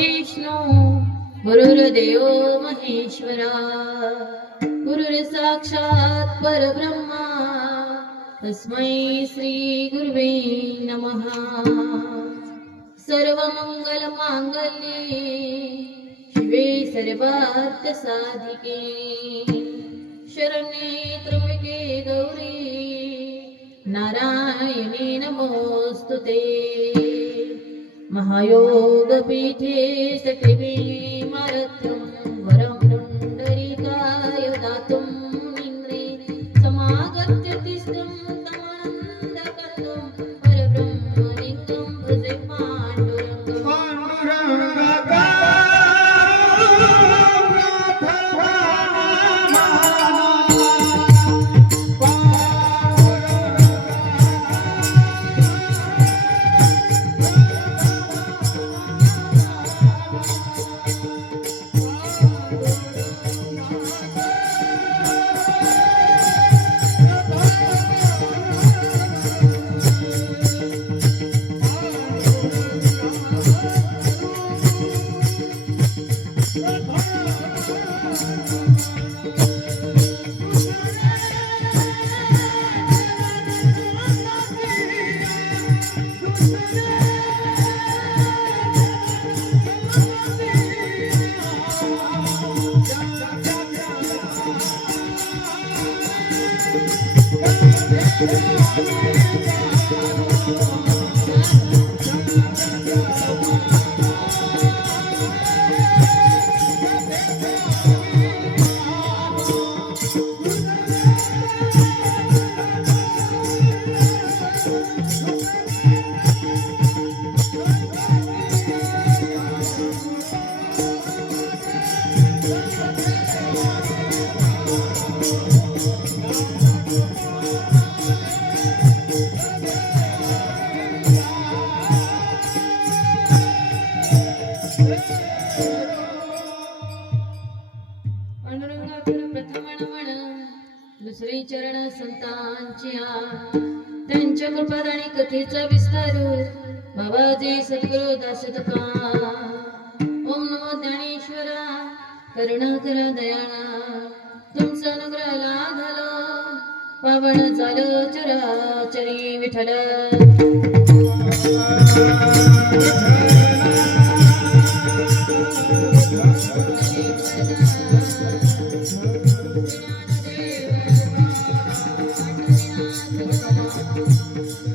विष्णू। गुरुर्देव महेश्वरा। गुरुर् साक्षात परब्रह्मा। तस्मै श्री गुरुवे नमः। सर्वमङ्गलमाङ्गल्ये शिवे सर्वार्थसाधिके। शरण्ये त्र्यम्बके गौरी। नारायणे नमोऽस्तु ते। മഹായോഗപീഠേ ശക്തിമരത്വം വരം പുണ്ടരികായ ദാതും ഇന്ദ്രേ സമാഗത്യ തിഷ്ടം Música त्यांच्या कृपाद आणि कथेचा विस्तार बाबाजी सद्गुरु दास ओम नमो ज्ञानेश्वरा करुणा करा दयाळा. तुमचा अनुग्रह लाभलो. पावन झालं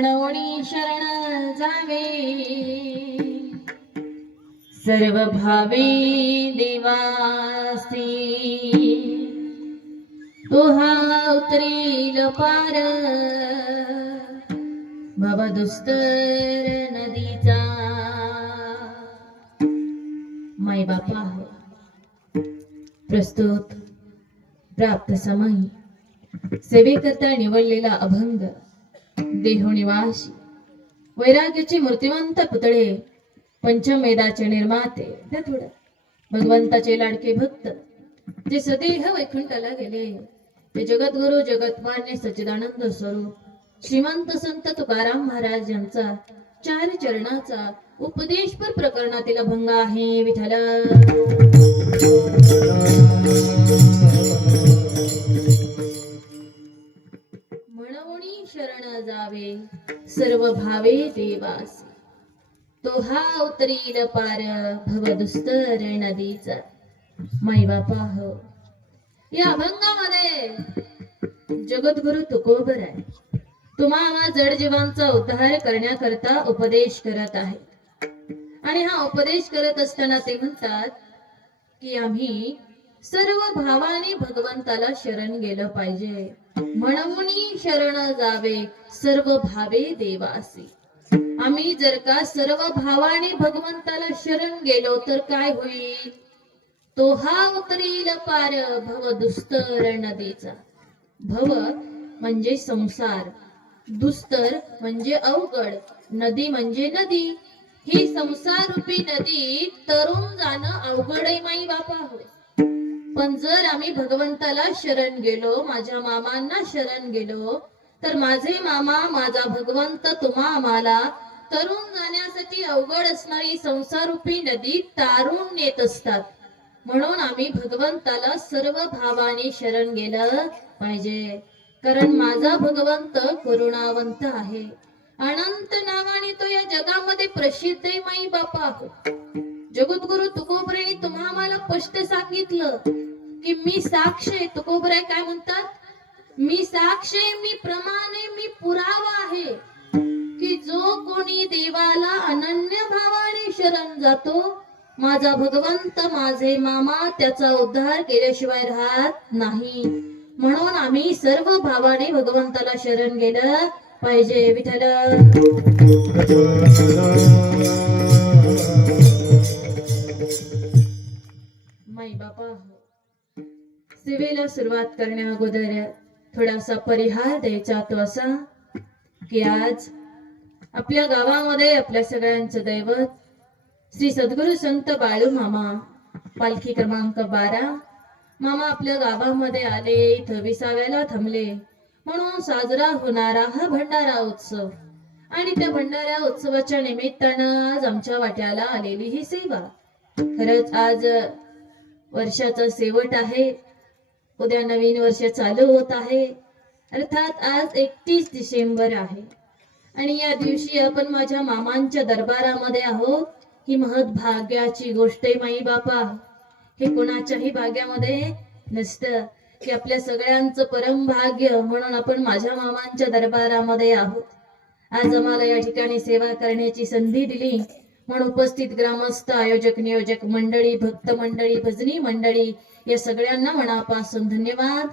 म्हणून शरण जावे. सर्व भावे देवासी तो हा उतरेल पार. बाबा दुस्तर नदीचा. माय बापा प्रस्तुत प्राप्त समय. सेवेकरता निवडलेला अभंग. देहोनिवासी. वैराग्याचे मूर्तिवंत पुतळे पंचमेदाचे निर्माते. त्या थोडं भगवंताचे लाडके भक्त जे सदेह वैकुंठाला गेले. ते जगद्गुरु जगतमान्य सच्चिदानंद स्वरूप श्रीमंत संत तुकाराम महाराज यांचा चार चरणाचा उपदेशपर प्रकरणातील अभंग आहे विठ्ठला. सर्व भावे देवास. तो हा उतरील पार भव दुस्तर नदीचा. माई बापा हो. या अभंगामध्ये जगद्गुरु तुकोबर आहे. तुम्हाला जड जीवांचा उद्धार करण्याकरता उपदेश करत आहे. आणि हा उपदेश करत असताना ते म्हणतात की आम्ही सर्व भावाने भगवंताला शरण गेलं पाहिजे. म्हणून शरण जावे सर्व भावे देवासी. आम्ही जर का सर्व भावाने भगवंताला शरण गेलो तर काय होईल? तो हा उतरील पार भव दुस्तर नदीचा. भव म्हणजे संसार दुस्तर म्हणजे अवघड नदी म्हणजे नदी. ही संसार रूपी नदी तरुण जाणं अवघड आहे माई बापा होय. पण जर आम्ही भगवंताला शरण गेलो माझ्या मामांना शरण गेलो तर माझे मामा माझा भगवंत तुम्हा आम्हाला तरुण जाण्यासाठी अवघड असणारी संसारूपी नदी तारून नेत असतात. म्हणून आम्ही भगवंताला सर्व भावाने शरण गेलं पाहिजे. कारण माझा भगवंत करुणावंत आहे. अनंत नावाने तो या जगामध्ये प्रसिद्ध आहे माई बापा जगद्गुरु तुकोबरेने तुम्हा आम्हाला स्पष्ट सांगितलं. की मी साक्ष आहे. तुकोबराय काय म्हणतात? मी साक्ष आहे मी प्रमाणे मी पुरावा आहे. की जो कोणी देवाला अनन्य भावाने शरण जातो माझा भगवंत माझे मामा त्याचा उद्धार केल्याशिवाय राहत नाही. म्हणून आम्ही सर्व भावाने भगवंताला शरण गेलं पाहिजे विठ्ठल. माई बापा सेवेला सुरुवात करण्या अगोदर थोडासा परिहार द्यायचा तो असा की आज आपल्या गावामध्ये आपल्या सगळ्यांचं दैवत श्री सद्गुरु संत बाळू मामा पालखी क्रमांक बारा. मामा आपल्या गावामध्ये आले इथं विसाव्याला थांबले. म्हणून साजरा होणारा हा भंडारा उत्सव. आणि त्या भंडारा उत्सवाच्या निमित्तानं आज आमच्या वाट्याला आलेली ही सेवा. खरंच आज वर्षाचा शेवट आहे. उद्या नवीन वर्ष चालू होत आहे. अर्थात आज एकतीस डिसेंबर आहे. आणि या दिवशी आपण माझ्या मामांच्या दरबारामध्ये आहोत. ही महत भाग्याची गोष्ट आहे माई बापा. हे कोणाच्याही भाग्यामध्ये नसतं. की आपल्या सगळ्यांचं परम भाग्य म्हणून आपण माझ्या मामांच्या दरबारामध्ये आहोत. आज आम्हाला या ठिकाणी सेवा करण्याची संधी दिली. म्हणून उपस्थित ग्रामस्थ आयोजक नियोजक मंडळी भक्त मंडळी भजनी मंडळी या सगळ्यांना मनापासून धन्यवाद.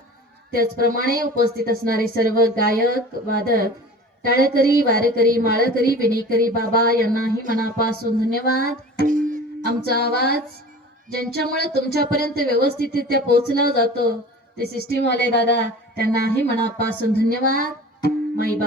त्याचप्रमाणे उपस्थित असणारे सर्व गायक वादक टाळकरी वारकरी माळकरी विनेकरी बाबा यांनाही मनापासून धन्यवाद. आमचा आवाज ज्यांच्यामुळे तुमच्यापर्यंत व्यवस्थितरित्या पोहोचला जातो ते सिस्टीम वाले दादा त्यांनाही मनापासून धन्यवाद. माई